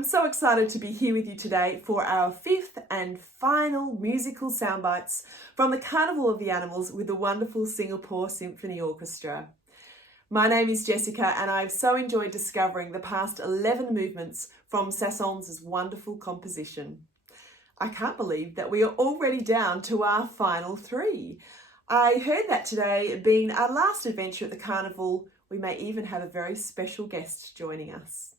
I'm so excited to be here with you today for our fifth and final musical soundbites from the Carnival of the Animals with the wonderful Singapore Symphony Orchestra. My name is Jessica and I've so enjoyed discovering the past 11 movements from Saint-Saëns' wonderful composition. I can't believe that we are already down to our final three. I heard that today, being our last adventure at the Carnival, we may even have a very special guest joining us.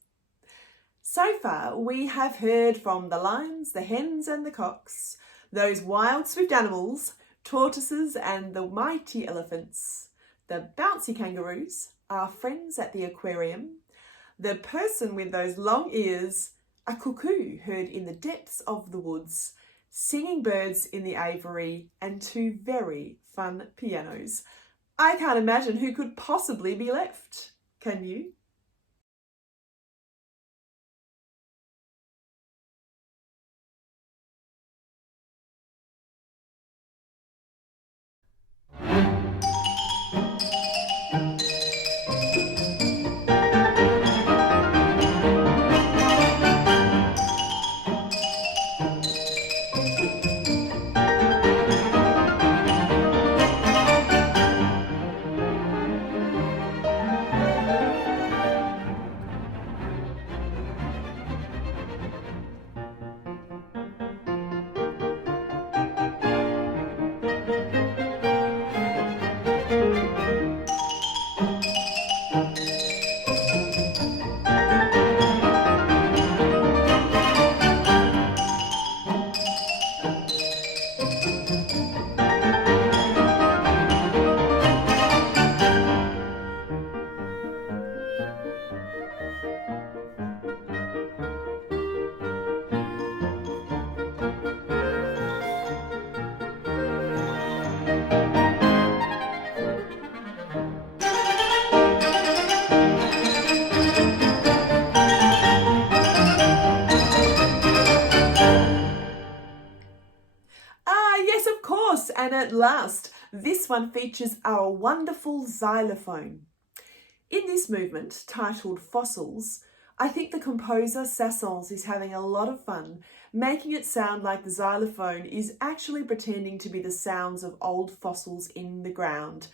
So far, we have heard from the lions, the hens and the cocks, those wild swift animals, tortoises and the mighty elephants, the bouncy kangaroos, our friends at the aquarium, the person with those long ears, a cuckoo heard in the depths of the woods, singing birds in the aviary, and two very fun pianos. I can't imagine who could possibly be left. Can you? Yes, of course, and at last, this one features our wonderful xylophone. In this movement, titled Fossils, I think the composer Saint-Saëns is having a lot of fun, making it sound like the xylophone is actually pretending to be the sounds of old fossils in the ground,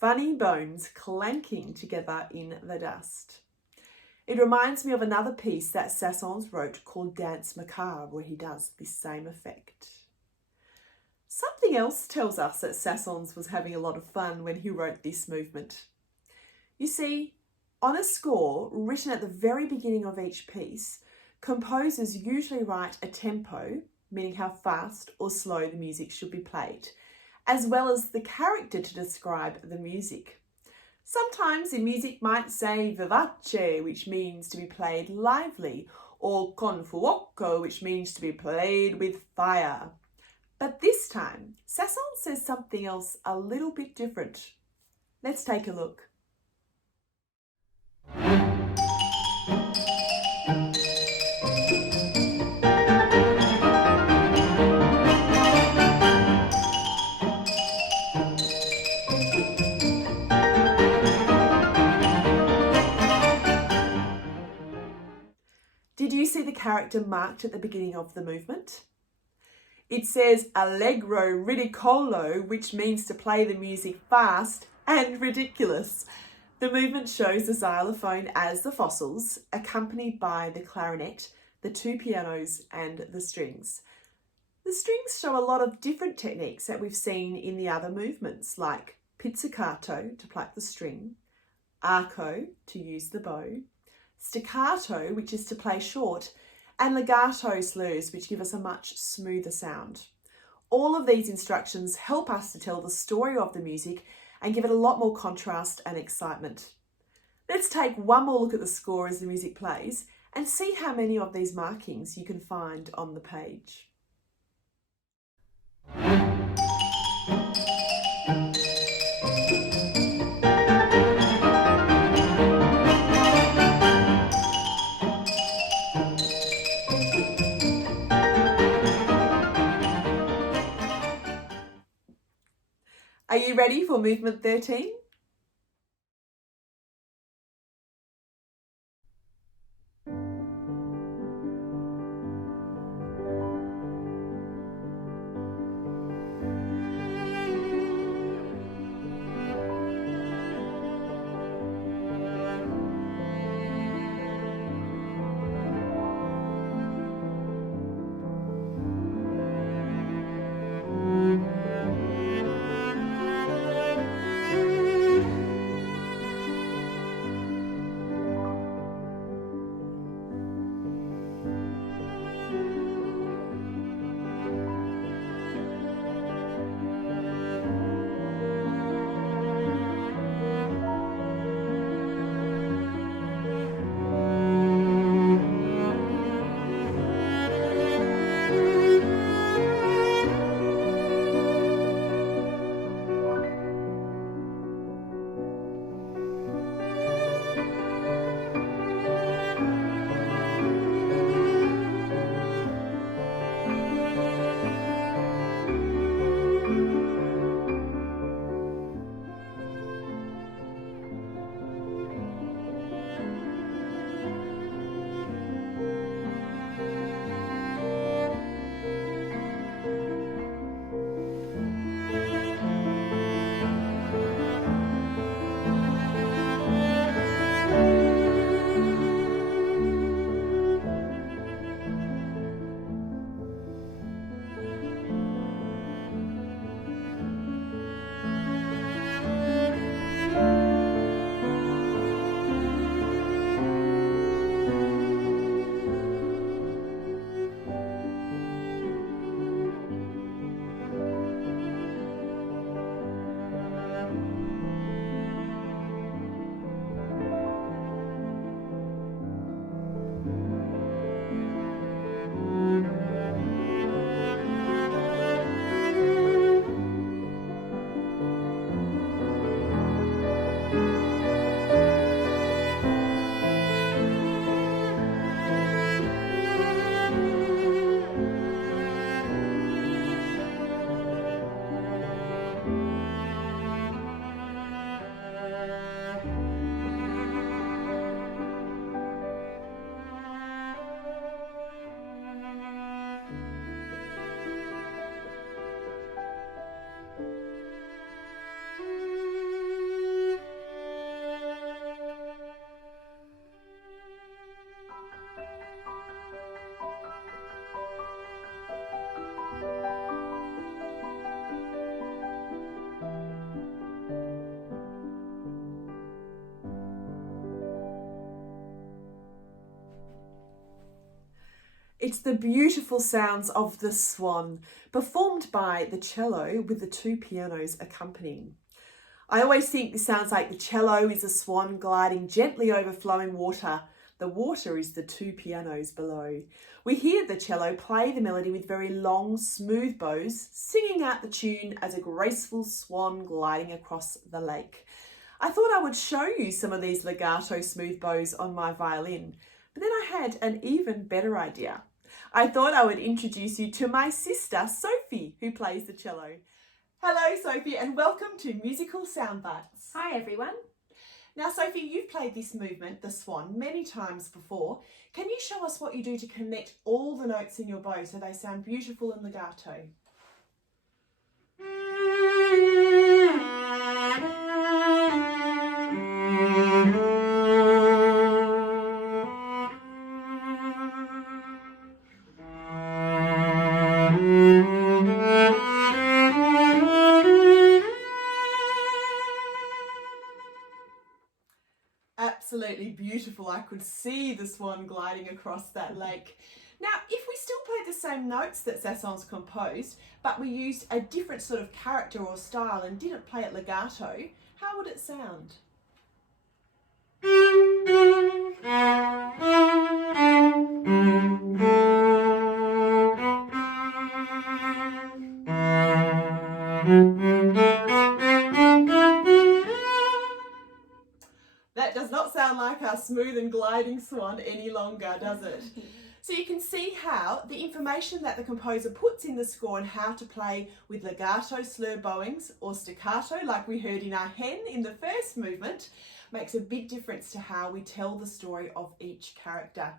funny bones clanking together in the dust. It reminds me of another piece that Saint-Saëns wrote called Danse Macabre, where he does this same effect. Something else tells us that Saint-Saëns was having a lot of fun when he wrote this movement. You see, on a score written at the very beginning of each piece, composers usually write a tempo, meaning how fast or slow the music should be played, as well as the character to describe the music. Sometimes the music might say vivace, which means to be played lively, or con fuoco, which means to be played with fire. But this time, Saint-Saëns says something else a little bit different. Let's take a look. Did you see the character marked at the beginning of the movement? It says allegro ridicolo, which means to play the music fast and ridiculous. The movement shows the xylophone as the fossils, accompanied by the clarinet, the two pianos and the strings. The strings show a lot of different techniques that we've seen in the other movements, like pizzicato to pluck the string, arco to use the bow, staccato, which is to play short, and legato slurs, which give us a much smoother sound. All of these instructions help us to tell the story of the music and give it a lot more contrast and excitement. Let's take one more look at the score as the music plays and see how many of these markings you can find on the page. Are you ready for movement 13? It's the beautiful sounds of the Swan, performed by the cello with the two pianos accompanying. I always think this sounds like the cello is a swan gliding gently over flowing water. The water is the two pianos below. We hear the cello play the melody with very long, smooth bows, singing out the tune as a graceful swan gliding across the lake. I thought I would show you some of these legato smooth bows on my violin, but then I had an even better idea. I thought I would introduce you to my sister, Sophie, who plays the cello. Hello, Sophie, and welcome to Musical Soundbites. Hi, everyone. Now, Sophie, you've played this movement, the Swan, many times before. Can you show us what you do to connect all the notes in your bow so they sound beautiful and legato? Absolutely beautiful. I could see the swan gliding across that lake. Now, if we still played the same notes that Saint-Saëns composed, but we used a different sort of character or style and didn't play it legato, how would it sound? That does not sound like our smooth and gliding swan any longer, does it? So you can see how the information that the composer puts in the score on how to play with legato slur bowings or staccato, like we heard in our hen in the first movement, makes a big difference to how we tell the story of each character.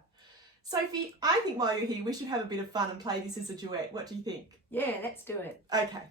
Sophie, I think while you're here, we should have a bit of fun and play this as a duet. What do you think? Yeah, let's do it. Okay.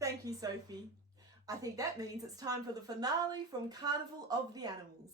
Thank you, Sophie. I think that means it's time for the finale from Carnival of the Animals.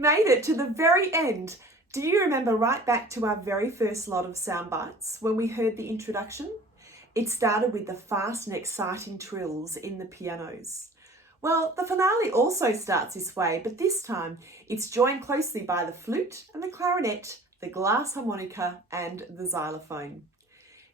Made it to the very end. Do you remember right back to our very first lot of sound bites when we heard the introduction? It started with the fast and exciting trills in the pianos. Well, the finale also starts this way, but this time it's joined closely by the flute and the clarinet the glass harmonica and the xylophone.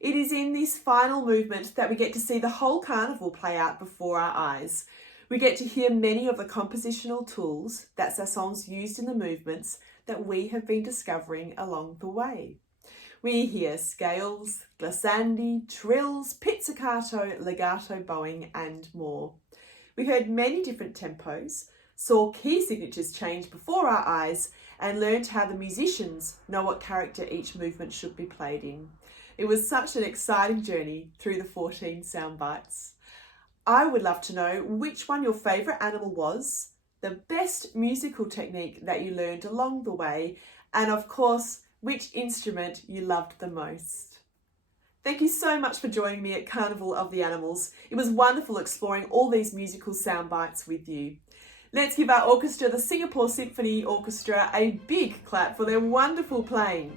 It is in this final movement that we get to see the whole carnival play out before our eyes. We get to hear many of the compositional tools that Saint-Saëns used in the movements that we have been discovering along the way. We hear scales, glissandi, trills, pizzicato, legato, bowing and more. We heard many different tempos, saw key signatures change before our eyes and learned how the musicians know what character each movement should be played in. It was such an exciting journey through the 14 sound bites. I would love to know which one your favourite animal was, the best musical technique that you learned along the way, and of course, which instrument you loved the most. Thank you so much for joining me at Carnival of the Animals. It was wonderful exploring all these musical sound bites with you. Let's give our orchestra, the Singapore Symphony Orchestra, a big clap for their wonderful playing.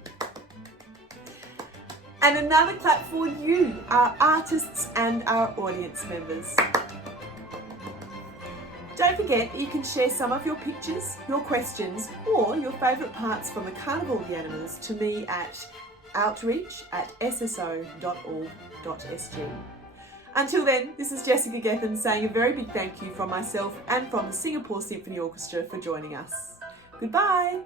And another clap for you, our artists and our audience members. Don't forget that you can share some of your pictures, your questions, or your favourite parts from the Carnival of the Animals to me at outreach@sso.org.sg. Until then, this is Jessica Gethin saying a very big thank you from myself and from the Singapore Symphony Orchestra for joining us. Goodbye!